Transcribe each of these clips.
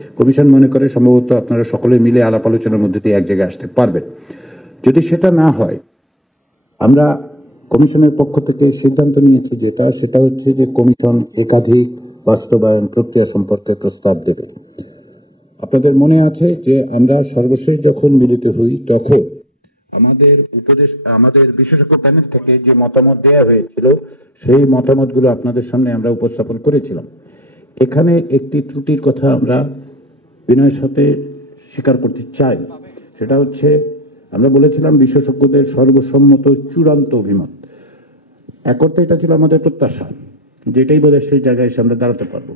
Commission মনে করে সম্ভবত আপনারা সকলে মিলে আলাপ আলোচনার মধ্যে দিয়ে এক জায়গায় আসতে পারবেন। যদি সেটা না হয়, আমরা কমিশনের পক্ষ থেকে সিদ্ধান্ত নিয়েছি সেটা হচ্ছে যে কমিশন একাধিক বাস্তবায়ন প্রক্রিয়া সম্পর্কে প্রস্তাব দেবে। আপনাদের মনে আছে যে আমরা সর্বশেষ যখন মিলিত হই তখন আমাদের বিশেষজ্ঞ প্যানেল থেকে যে মতামত দেওয়া হয়েছিল সেই মতামতগুলো আপনাদের সামনে আমরা উপস্থাপন করেছিলাম। এখানে একটি ত্রুটির কথা আমরা বিনয়ের সাথে স্বীকার করতে চাই। সেটা হচ্ছে, আমরা বলেছিলাম বিশেষজ্ঞদের সর্বসম্মত চূড়ান্ত অভিমত। এক অর্থে এটা ছিল আমাদের প্রত্যাশা, যেটাই বোধহয় সেই জায়গায় এসে আমরা দাঁড়াতে পারবো,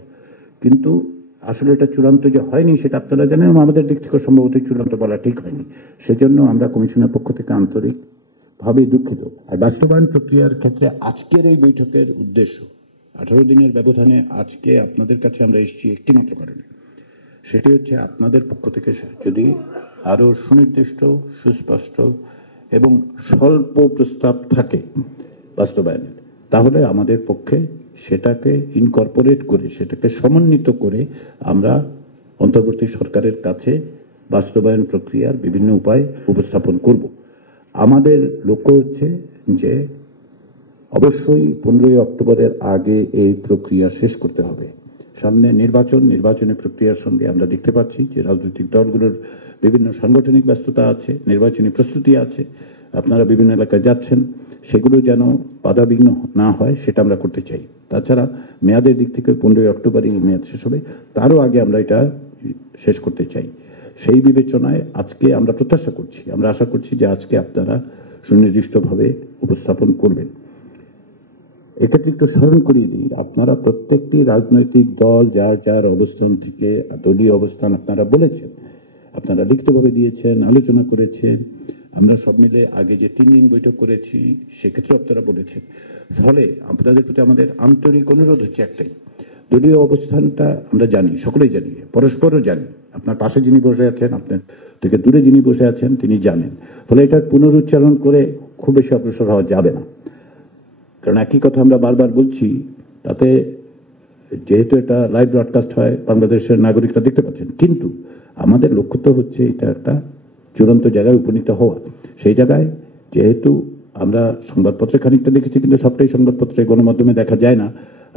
কিন্তু আসলে এটা চূড়ান্ত যে হয়নি সেটা আপনারা জানেন, আমাদের দিক থেকে সম্ভবত চূড়ান্ত বলা ঠিক হয়নি। সেজন্য আমরা কমিশনের পক্ষ থেকে আন্তরিকভাবে দুঃখিত। আর বাস্তবায়ন প্রক্রিয়ার ক্ষেত্রে আজকের এই বৈঠকের উদ্দেশ্য, 18 দিনের ব্যবধানে আজকে আপনাদের কাছে আমরা এসেছি একটি মাত্র কারণে, সেটি হচ্ছে আপনাদের পক্ষ থেকে যদি আরো সুনির্দিষ্ট, সুস্পষ্ট এবং স্বল্প প্রস্তাব থাকে বাস্তবায়নের, তাহলে আমাদের পক্ষে সেটাকে ইনকর্পোরেট করে, সেটাকে সমন্বিত করে আমরা অন্তর্বর্তী সরকারের কাছে বাস্তবায়ন প্রক্রিয়ার বিভিন্ন উপায় উপস্থাপন করব। আমাদের লক্ষ্য হচ্ছে যে অবশ্যই 15ই অক্টোবরের আগে এই প্রক্রিয়া শেষ করতে হবে। সামনে নির্বাচনী প্রক্রিয়ার সঙ্গে আমরা দেখতে পাচ্ছি যে রাজনৈতিক দলগুলোর বিভিন্ন সাংগঠনিক ব্যস্ততা আছে, নির্বাচনী প্রস্তুতি আছে, আপনারা বিভিন্ন এলাকায় যাচ্ছেন, সেগুলো যেন বাধাবিঘ্ন না হয় সেটা আমরা করতে চাই। তাছাড়া মেয়াদের দিক থেকে 15ই অক্টোবরই মেয়াদ শেষ হবে, তারও আগে আমরা এটা শেষ করতে চাই। সেই বিবেচনায় আজকে আমরা প্রত্যাশা করছি, আমরা আশা করছি যে আজকে আপনারা সুনির্দিষ্টভাবে উপস্থাপন করবেন। এক্ষেত্রে একটু স্মরণ করিয়ে দিই, আপনারা প্রত্যেকটি রাজনৈতিক দল যার যার অবস্থান থেকে দলীয় অবস্থান আপনারা বলেছেন, আপনারা লিখিতভাবে দিয়েছেন, আলোচনা করেছেন। আমরা সব মিলে আগে যে 3 দিন বৈঠক করেছি সেক্ষেত্রে আপনারা বলেছেন। ফলে আপনাদের প্রতি আমাদের আন্তরিক অনুরোধ হচ্ছে একটাই, দলীয় অবস্থানটা আমরা জানি, সকলেই জানি, পরস্পরও জানি। আপনার পাশে যিনি বসে আছেন, আপনার থেকে দূরে যিনি বসে আছেন তিনি জানেন। ফলে এটার পুনরুচ্চারণ করে খুব বেশি অগ্রসর হওয়া যাবে না, কারণ একই কথা আমরা বারবার বলছি। তাতে যেহেতু এটা লাইভ ব্রডকাস্ট হয়, বাংলাদেশের নাগরিকরা দেখতে পাচ্ছেন, কিন্তু আমাদের লক্ষ্য তো হচ্ছে এটা একটা চূড়ান্ত জায়গায় উপনীত হওয়া। সেই জায়গায় যেহেতু আমরা সংবাদপত্রে খানিকটা দেখেছি, কিন্তু সবটাই সংবাদপত্রে গণমাধ্যমে দেখা যায় না।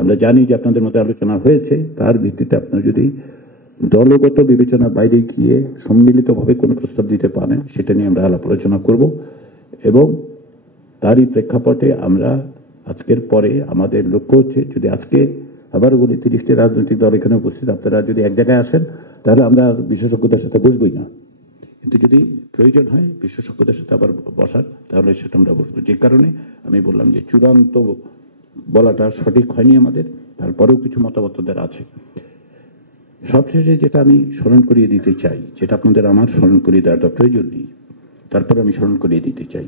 আমরা জানি যে আপনাদের মধ্যে আলোচনা হয়েছে, তার ভিত্তিতে আপনারা যদি দলগত বিবেচনার বাইরে গিয়ে সম্মিলিতভাবে কোনো প্রস্তাব দিতে পারেন, সেটা নিয়ে আমরা আলাপ আলোচনা করব। এবং তারই প্রেক্ষাপটে আমরা আজকের পরে আমাদের লক্ষ্য হচ্ছে, যদি আজকে আবার বলি 30টি রাজনৈতিক দল এখানে উপস্থিত, আপনারা যদি এক জায়গায় আসেন তাহলে আমরা বিশেষজ্ঞদের সাথে বসবই না, কিন্তু যদি প্রয়োজন হয় বিশেষজ্ঞদের সাথে আবার বসার, তাহলে সেটা আমরা বসবো। যে কারণে আমি বললাম যে চূড়ান্ত বলাটা সঠিক হয়নি আমাদের, তারপরেও কিছু মতামতদের আছে। সবশেষে যেটা আমি স্মরণ করিয়ে দিতে চাই, যেটা আপনাদের আমার স্মরণ করিয়ে দেওয়াটা প্রয়োজন নেই, তারপরে আমি স্মরণ করিয়ে দিতে চাই,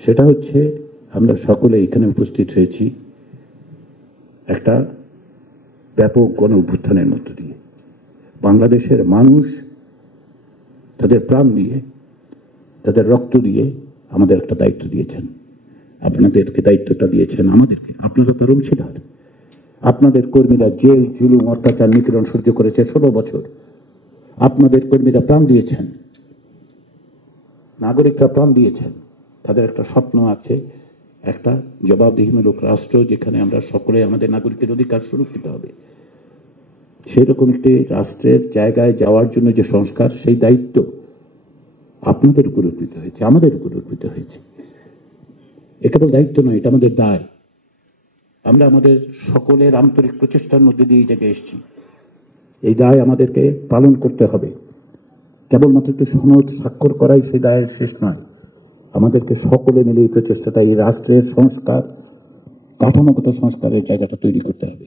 সেটা হচ্ছে আমরা সকলে এখানে উপস্থিত হয়েছি একটা ব্যাপক গণ অভ্যুত্থানের মধ্য দিয়ে। বাংলাদেশের মানুষ তাদের প্রাণ দিয়ে, তাদের রক্ত দিয়ে আমাদের একটা দায়িত্ব দিয়েছেন। আপনাদেরকে দায়িত্বটা দিয়েছেন আমাদেরকে, আপনারা তার অংশীদার। আপনাদের কর্মীরা জেল, জুলুম, অত্যাচার, নিপীড়ন সহ্য করেছে 16 বছর। আপনাদের কর্মীরা প্রাণ দিয়েছেন, নাগরিকরা প্রাণ দিয়েছেন। তাদের একটা স্বপ্ন আছে, একটা জবাবদিহিমূলক রাষ্ট্র যেখানে আমরা সকলে আমাদের নাগরিকের অধিকার সুরক্ষিত হবে। সেই রকম একটি রাষ্ট্রের জায়গায় যাওয়ার জন্য যে সংস্কার, সেই দায়িত্ব আপনাদের উপর অর্পিত হয়েছে, আমাদের উপর অর্পিত হয়েছে। এটা কেবল দায়িত্ব নয়, এটা আমাদের দায়। আমরা আমাদের সকলের আন্তরিক প্রচেষ্টার মধ্যে দিয়ে এই জায়গায় এসেছি। এই দায় আমাদেরকে পালন করতে হবে। কেবলমাত্র একটু সনদ স্বাক্ষর করাই সেই দায়ের শেষ নয়, আমাদেরকে সকলে মিলে এই প্রচেষ্টাটা, এই রাষ্ট্রের সংস্কার, কাঠামোগত সংস্কারের জায়গাটা তৈরি করতে হবে।